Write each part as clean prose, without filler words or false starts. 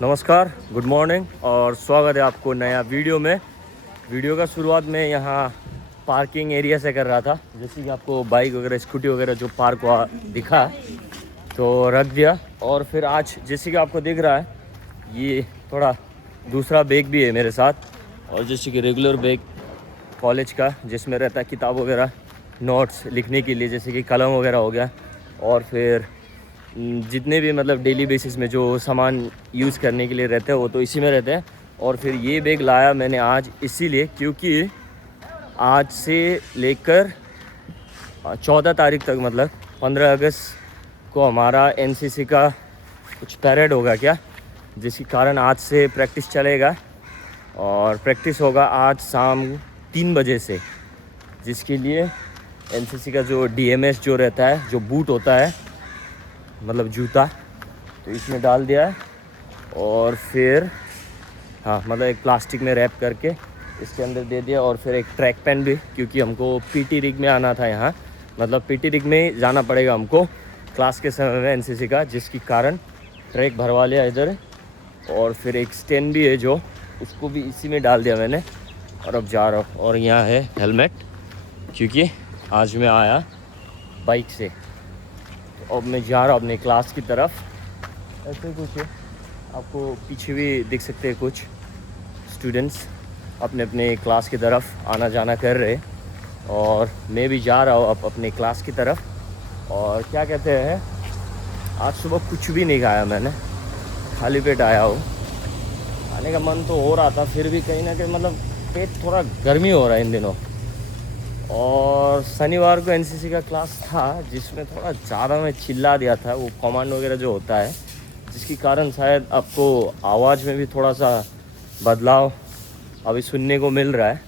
नमस्कार, good morning और स्वागत है आपको नया वीडियो में। वीडियो का शुरुआत में यहाँ पार्किंग एरिया से कर रहा था, जैसे कि आपको बाइक वगैरह स्कूटी वगैरह जो पार्क हुआ दिखा तो रख दिया। और फिर आज जैसे कि आपको दिख रहा है ये थोड़ा दूसरा बैग भी है मेरे साथ, और जैसे कि रेगुलर बैग कॉलेज का जिसमें रहता है किताब वगैरह, नोट्स लिखने के लिए, जैसे कि कलम वगैरह हो गया, और फिर जितने भी मतलब डेली बेसिस में जो सामान यूज़ करने के लिए रहते हैं वो तो इसी में रहते हैं। और फिर ये बैग लाया मैंने आज इसीलिए क्योंकि आज से लेकर 14 तारीख तक मतलब 15 अगस्त को हमारा एनसीसी का कुछ परेड होगा क्या, जिसके कारण आज से प्रैक्टिस चलेगा। और प्रैक्टिस होगा आज शाम 3 बजे से, जिसके लिए एनसीसी का जो डीएमएस जो रहता है, जो बूट होता है मतलब जूता, तो इसमें डाल दिया है। और फिर हाँ मतलब एक प्लास्टिक में रैप करके इसके अंदर दे दिया। और फिर एक ट्रैक पैंट भी, क्योंकि हमको पीटी रिग में आना था यहाँ, मतलब पीटी रिग में जाना पड़ेगा हमको क्लास के समय में एनसीसी का, जिसके कारण ट्रैक भरवा लिया इधर। और फिर एक स्टैंड भी है जो उसको भी इसी में डाल दिया मैंने। और अब जा रहा हूँ। और यहाँ है हेलमेट, क्योंकि आज मैं आया बाइक से। तो अब मैं जा रहा हूँ अपने क्लास की तरफ। ऐसे कुछ है, आपको पीछे भी दिख सकते हैं कुछ स्टूडेंट्स अपने अपने क्लास की तरफ आना जाना कर रहे। और मैं भी जा रहा हूँ अब अपने क्लास की तरफ। और क्या कहते हैं, आज सुबह कुछ भी नहीं खाया मैंने, खाली पेट आया हूँ। खाने का मन तो हो रहा था, फिर भी कहीं ना कहीं मतलब पेट थोड़ा गर्मी हो रहा है इन दिनों। और शनिवार को एनसीसी का क्लास था जिसमें थोड़ा ज़्यादा मैं चिल्ला दिया था, वो कमांड वगैरह जो होता है, जिसके कारण शायद आपको आवाज़ में भी थोड़ा सा बदलाव अभी सुनने को मिल रहा है।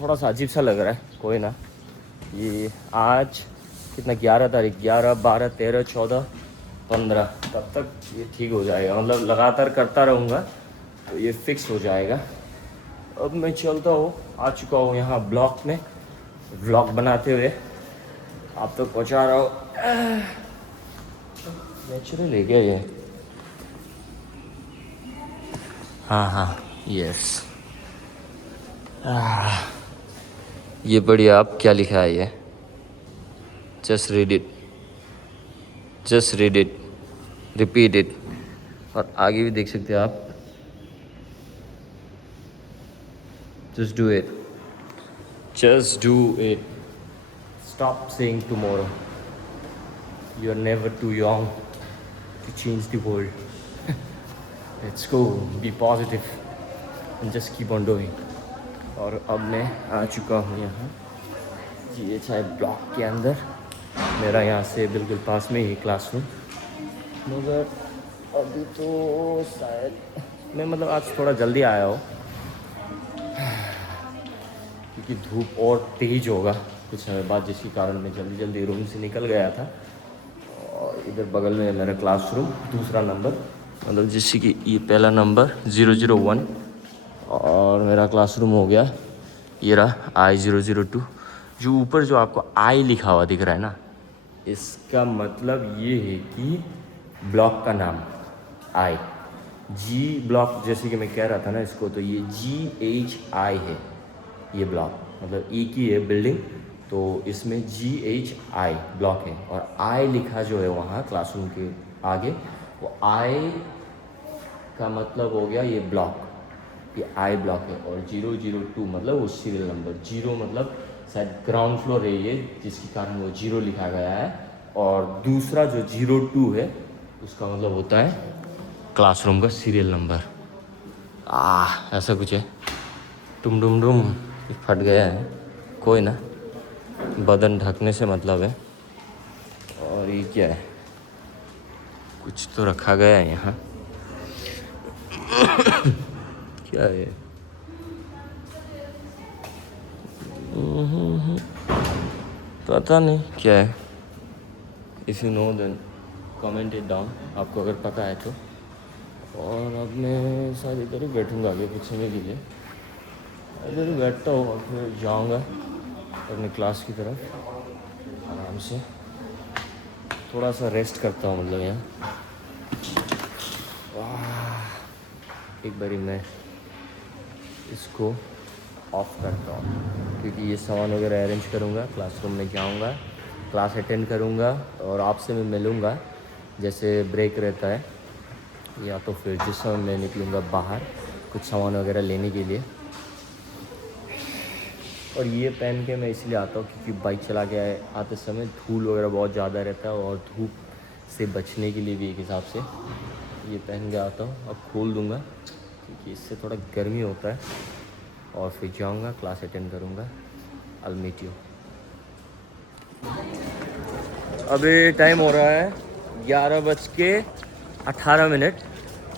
थोड़ा सा अजीब सा लग रहा है, कोई ना। ये आज कितना, 11 तारीख, 11, 12, 13, 14, 15, तब तक ये ठीक हो जाएगा। मतलब लगातार करता रहूँगा तो ये फिक्स हो जाएगा। अब मैं चलता हूँ, आ चुका हूँ यहाँ ब्लॉक में, व्लॉग बनाते हुए आप तक पहुँचा रहा हूँ। नेचुरल है क्या ये? हाँ हाँ, यस। ये पढ़िए आप, क्या लिखा है ये, just read it, just read it, repeat it. और आगे भी देख सकते हैं आप, just do it, just do it, stop saying tomorrow, you are never too young to change the world. Let's go, be positive and just keep on doing. और अब मैं आ चुका हूँ यहाँ GHI ब्लॉक के अंदर। मेरा यहाँ से बिल्कुल पास में ही क्लासरूम, मगर अभी तो शायद मैं मतलब आज थोड़ा जल्दी आया हूँ क्योंकि धूप और तेज़ होगा कुछ समय बाद, जिसके कारण मैं जल्दी जल्दी रूम से निकल गया था। और इधर बगल में मेरा क्लासरूम, दूसरा नंबर, मतलब जैसे कि ये पहला नंबर 001, और मेरा क्लासरूम हो गया ये रहा I002। जो ऊपर जो आपको आई लिखा हुआ दिख रहा है ना, इसका मतलब ये है कि ब्लॉक का नाम आई, जी ब्लॉक, जैसे कि मैं कह रहा था ना इसको, तो ये GHI है ये ब्लॉक, मतलब एक ही है बिल्डिंग, तो इसमें GHI ब्लॉक है। और आई लिखा जो है वहाँ क्लासरूम के आगे, वो आई का मतलब हो गया ये ब्लॉक, ये आई ब्लॉक है। और 002 मतलब वो सीरियल नंबर, 0 मतलब शायद ग्राउंड फ्लोर है ये, जिसके कारण वो 0 लिखा गया है। और दूसरा जो 02 है उसका मतलब होता है क्लासरूम का सीरियल नंबर। ऐसा कुछ है। टुम डुम डुम फट गया है, कोई ना, बदन ढकने से मतलब है। और ये क्या है, कुछ तो रखा गया है यहाँ। क्या है, पता नहीं क्या है। If you know then comment it down, आपको अगर पता है तो। और अब मैं शायद इधर ही बैठूँगा आगे कुछ समय के लिए, इधर ही बैठता हूँ और फिर जाऊँगा अपने क्लास की तरफ आराम से। थोड़ा सा रेस्ट करता हूँ मतलब यहाँ। एक बारी मैं इसको ऑफ करता हूँ क्योंकि ये सामान वगैरह अरेंज करूँगा, क्लासरूम में जाऊँगा, क्लास अटेंड करूँगा और आपसे मैं मिलूँगा जैसे ब्रेक रहता है, या तो फिर जिस समय मैं निकलूँगा बाहर कुछ सामान वगैरह लेने के लिए। और ये पहन के मैं इसलिए आता हूँ क्योंकि बाइक चला के आते समय धूल वगैरह बहुत ज़्यादा रहता है और धूप से बचने के लिए भी एक हिसाब से ये पहन के आता हूँ। अब खोल दूँगा क्योंकि इससे थोड़ा गर्मी होता है और फिर जाऊँगा, क्लास अटेंड करूँगा। I'll meet you। अभी टाइम हो रहा है 11:18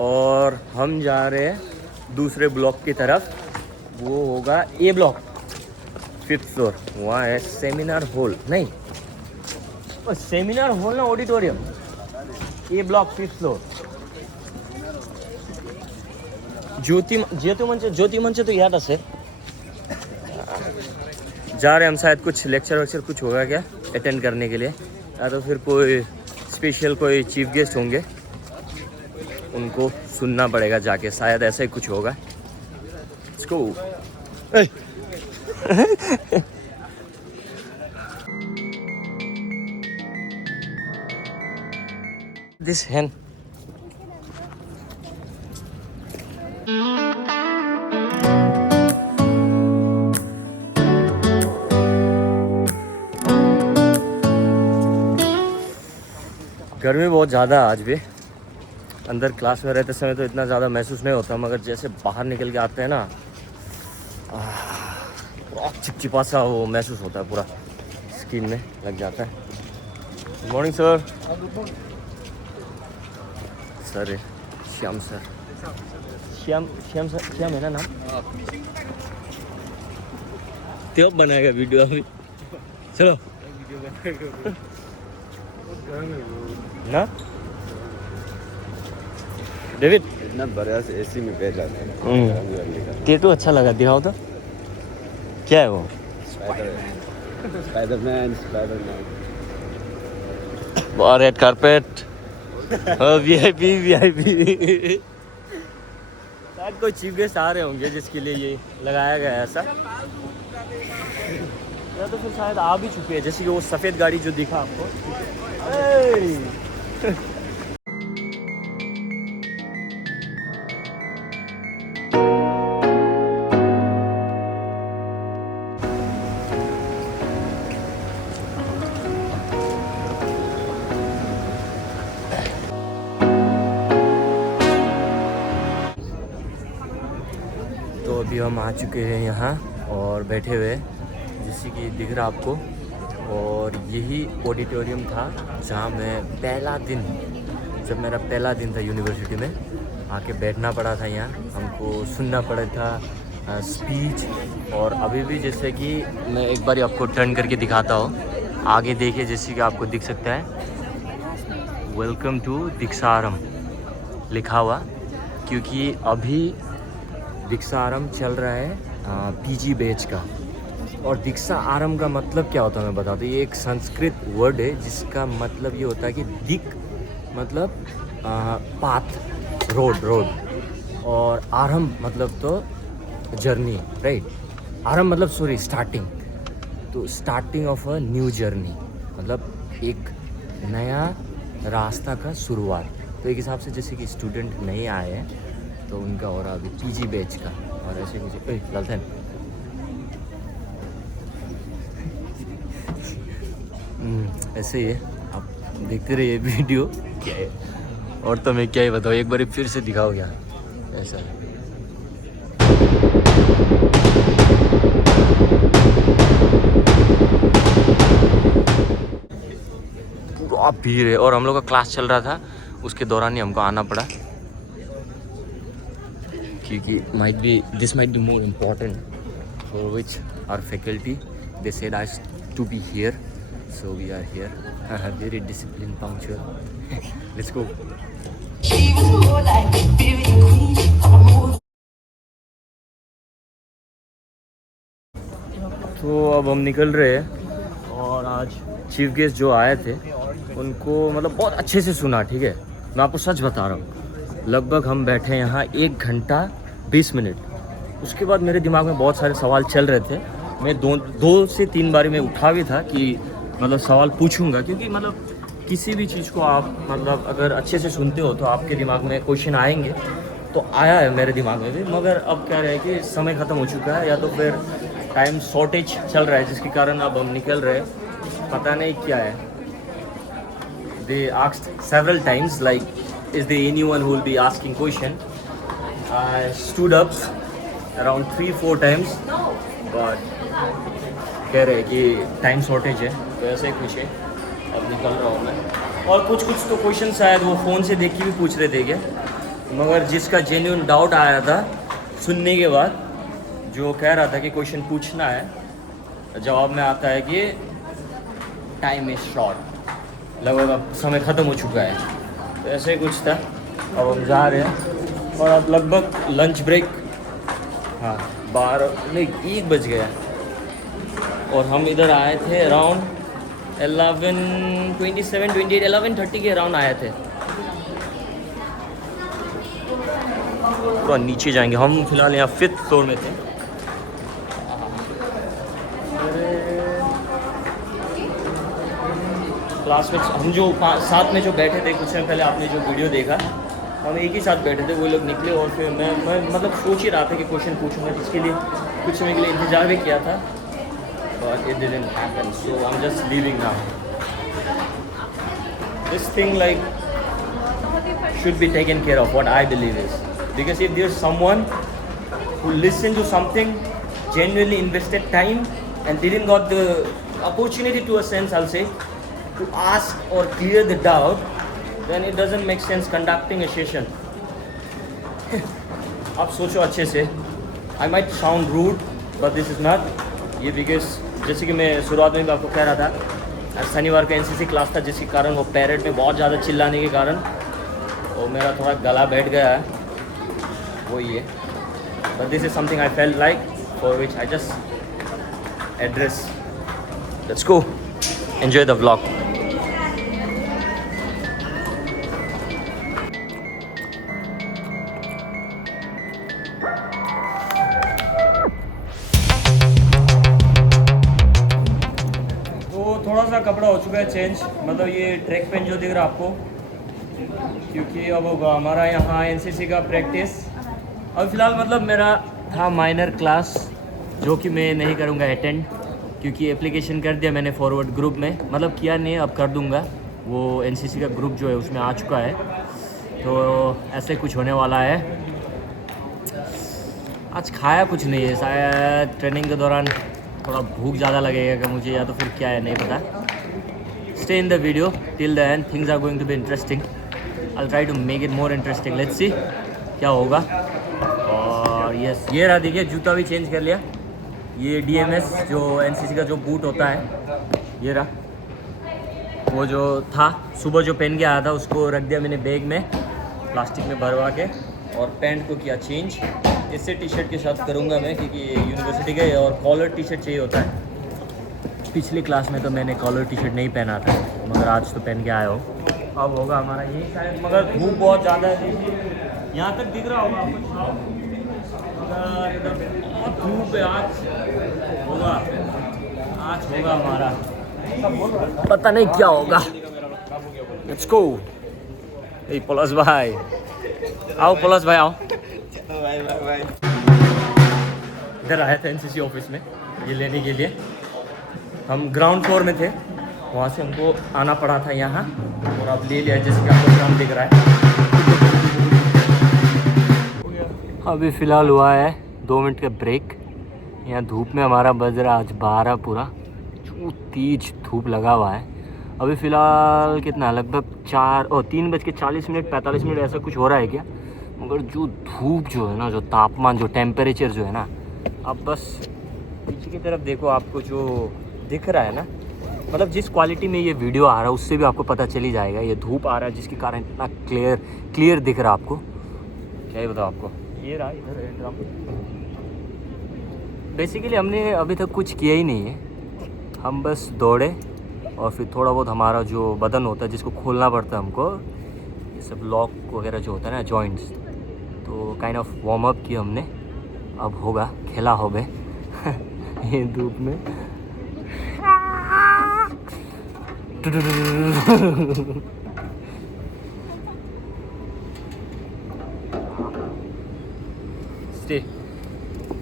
और हम जा रहे हैं दूसरे ब्लॉक की तरफ। वो होगा ए ब्लॉक 5th फ्लोर। वहाँ है सेमिनार हॉल, नहीं सेमिनार हॉल ना ऑडिटोरियम। ए ब्लॉक 5th फ्लोर। ज्योति मंच तो याद है। जा रहे हम शायद कुछ लेक्चर वेक्चर कुछ होगा क्या अटेंड करने के लिए, या तो फिर कोई स्पेशल कोई चीफ गेस्ट होंगे उनको सुनना पड़ेगा जाके, शायद ऐसा ही कुछ होगा। Let's go। This hen। गर्मी बहुत ज़्यादा आज भी। अंदर क्लास में रहते समय तो इतना ज़्यादा महसूस नहीं होता, मगर जैसे बाहर निकल के आते हैं ना पूरा चिपचिपा सा वो महसूस होता है, पूरा स्किन में लग जाता है। Good morning sir. सर है श्याम सर। श्याम सर, श्याम है ना नाम? तो बनाएगा वीडियो अभी, चलो ना डेविड। इतना बढ़िया से एसी में बैठ जाते हैं। तेरे को अच्छा लगा, दिखाओ तो क्या है वो? स्पाइडरमैन। और रेड कारपेट, वीआईपी। शायद कोई चीफ गेस्ट आ रहे होंगे जिसके लिए ये लगाया गया है ऐसा, या तो फिर शायद आ भी चुके हैं, जैसे कि वो सफ़ेद गाड़ी जो दिखा आपको। तो अभी हम आ चुके हैं यहाँ और बैठे हुए जैसे कि दिख रहा आपको, और यही ऑडिटोरियम था जहाँ मैं जब मेरा पहला दिन था यूनिवर्सिटी में, आके बैठना पड़ा था यहाँ, हमको सुनना पड़ा था स्पीच। और अभी भी जैसे कि मैं एक बार आपको टर्न करके दिखाता हूँ, आगे देखिए जैसे कि आपको दिख सकता है वेलकम टू दीक्षारम लिखा हुआ, क्योंकि अभी दीक्षारम चल रहा है पीजी बैच का। और दीक्षा आरम का मतलब क्या होता है मैं बताता हूँ। ये एक संस्कृत वर्ड है जिसका मतलब ये होता है कि दिक मतलब पाथ, रोड, और आरंभ मतलब तो जर्नी, राइट। आरंभ मतलब स्टार्टिंग, तो starting of a new journey मतलब एक नया रास्ता का शुरुआत। तो एक हिसाब से जैसे कि स्टूडेंट नए आए हैं तो उनका हो रहा अभी पीजी बैच का, और ऐसे कुछ लालथन ऐसे ही है। आप देखते रहिए वीडियो क्या है, और तो मैं क्या ही बताऊँ, एक बार फिर से दिखाओ क्या ऐसा। पूरा भीड़ है, और हम लोग का क्लास चल रहा था, उसके दौरान ही हमको आना पड़ा, क्योंकि this might be more important for which our faculty they said us to be here, so we are here। Very disciplined, punctual। Let's go। तो अब हम निकल रहे हैं, और आज चीफ गेस्ट जो आए थे उनको मतलब बहुत अच्छे से सुना, ठीक है। मैं आपको सच बता रहा हूँ, लगभग हम बैठे यहाँ 1 घंटा 20 मिनट। उसके बाद मेरे दिमाग में बहुत सारे सवाल चल रहे थे। मैं दो से 3 बार मैं उठा भी था कि मतलब सवाल पूछूंगा, क्योंकि मतलब किसी भी चीज़ को आप मतलब अगर अच्छे से सुनते हो तो आपके दिमाग में क्वेश्चन आएंगे। तो आया है मेरे दिमाग में भी, मगर अब क्या रहे कि समय ख़त्म हो चुका है, या तो फिर टाइम शॉर्टेज चल रहा है जिसके कारण अब हम निकल रहे हैं। पता नहीं क्या है। They asked several times like, is there anyone who will be asking question? I stood up around 3-4 times, but कह रहे कि टाइम शॉर्टेज है, तो ऐसे ही कुछ है। अब निकल रहा हूँ मैं। और कुछ तो क्वेश्चन शायद वो फ़ोन से देख के भी पूछ रहे थे क्या, मगर जिसका जेन्युइन डाउट आया था सुनने के बाद, जो कह रहा था कि क्वेश्चन पूछना है, जवाब में आता है कि टाइम इज़ शॉर्ट, लगभग अब समय ख़त्म हो चुका है। तो ऐसे ही कुछ था। अब हम जा रहे हैं और अब लगभग लंच ब्रेक, हाँ 12 नहीं 1 बज गया, और हम इधर आए थे अराउंड 11:27-28 के अराउंड आए थे। पूरा नीचे जाएंगे हम, फिलहाल यहाँ 5th फ्लोर में थे। क्लास में हम जो साथ में जो बैठे थे कुछ समय पहले, आपने जो वीडियो देखा, हम एक ही साथ बैठे थे। वो लोग निकले और फिर मैं मतलब सोच ही रहा था कि क्वेश्चन पूछूंगा, जिसके लिए कुछ समय के लिए इंतज़ार भी किया था, but it didn't happen, so I'm just leaving now. This thing like should be taken care of, what I believe is, because if there's someone who listened to something, genuinely invested time and didn't got the opportunity, to a sense I'll say, to ask or clear the doubt, then it doesn't make sense conducting a session. आप सोचो अच्छे से। I might sound rude, but this is not. ये because जैसे कि मैं शुरुआत में भी आपको कह रहा था, आज शनिवार का एनसीसी क्लास था, जिसके कारण वो पैरेड में बहुत ज़्यादा चिल्लाने के कारण और मेरा थोड़ा गला बैठ गया है, वो ही है। But this is something I felt like, for which I just address. Let's go. Enjoy the vlog. थोड़ा सा कपड़ा हो चुका है चेंज, मतलब ये ट्रैक पैंट जो दिख रहा है आपको, क्योंकि अब होगा हमारा यहाँ एनसीसी का प्रैक्टिस। अब फिलहाल मतलब मेरा था माइनर क्लास, जो कि मैं नहीं करूँगा अटेंड, क्योंकि एप्लीकेशन कर दिया मैंने फॉरवर्ड ग्रुप में, मतलब किया नहीं, अब कर दूँगा। वो एनसीसी का ग्रुप जो है उसमें आ चुका है, तो ऐसे कुछ होने वाला है। आज खाया कुछ नहीं है, शायद ट्रेनिंग के दौरान थोड़ा भूख ज़्यादा लगेगा कि मुझे, या तो फिर क्या है नहीं पता। Stay in the video till the end, things are going to be interesting. I try to make it more interesting, let's see क्या होगा। और यस, ये रहा, देखिए जूता भी चेंज कर लिया। ये डीएमएस जो एनसीसी का जो बूट होता है, ये रहा। वो जो था सुबह जो पहन के आया था, उसको रख दिया मैंने बैग में प्लास्टिक में भरवा के, और पैंट को किया चेंज। इससे टी शर्ट के साथ करूँगा मैं, क्योंकि यूनिवर्सिटी का और कॉलर टी शर्ट चाहिए होता है। पिछली क्लास में तो मैंने कॉलर टी शर्ट नहीं पहना था, मगर आज तो पहन के आया हो। अब होगा हमारा ये शायद, मगर धूप बहुत ज़्यादा है, देखिए यहाँ तक दिख रहा होगा आपको, मगर एकदम बहुत धूप है। आज होगा हमारा, पता नहीं क्या होगा। Let's go. ए पलस भाई आओ, पलस भाई आओ। इधर आया था एनसीसी ऑफिस में ये लेने के लिए। हम ग्राउंड फ्लोर में थे, वहाँ से हमको आना पड़ा था यहाँ, और अब ले लिया, जैसे कि आपको ग्राउंड दिख रहा है। अभी फ़िलहाल हुआ है 2 मिनट का ब्रेक। यहाँ धूप में हमारा बज रहा आज 12 पूरा, जो तेज धूप लगा हुआ है। अभी फ़िलहाल कितना, लगभग 3:40 45 मिनट ऐसा कुछ हो रहा है क्या, मगर जो धूप जो है ना, जो तापमान, जो टेम्परेचर जो है ना, अब बस पीछे की तरफ देखो, आपको जो दिख रहा है ना, मतलब जिस क्वालिटी में ये वीडियो आ रहा है उससे भी आपको पता चल ही जाएगा। ये धूप आ रहा है जिसके कारण इतना क्लियर दिख रहा है आपको, क्या ही बताओ आपको। ये रहा इधर है ड्रम। बेसिकली हमने अभी तक कुछ किया ही नहीं है, हम बस दौड़े और फिर थोड़ा बहुत हमारा जो बदन होता है जिसको खोलना पड़ता है हमको, ये सब लॉक वगैरह जो होता है ना, जॉइंट्स, तो काइंड ऑफ वार्म अप किया हमने। अब होगा खेला हो गए ये धूप में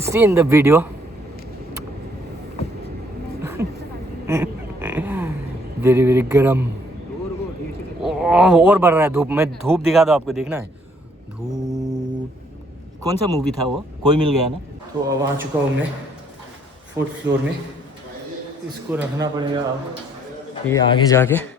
stay in the video very very गरम और बढ़ रहा है धूप में। धूप दिखा दो, आपको देखना है धूप। कौन सा मूवी था वो, कोई मिल गया ना। तो अब आ चुका हूँ मैं 4th फ्लोर में। इसको रखना पड़ेगा अब ये आगे जाके।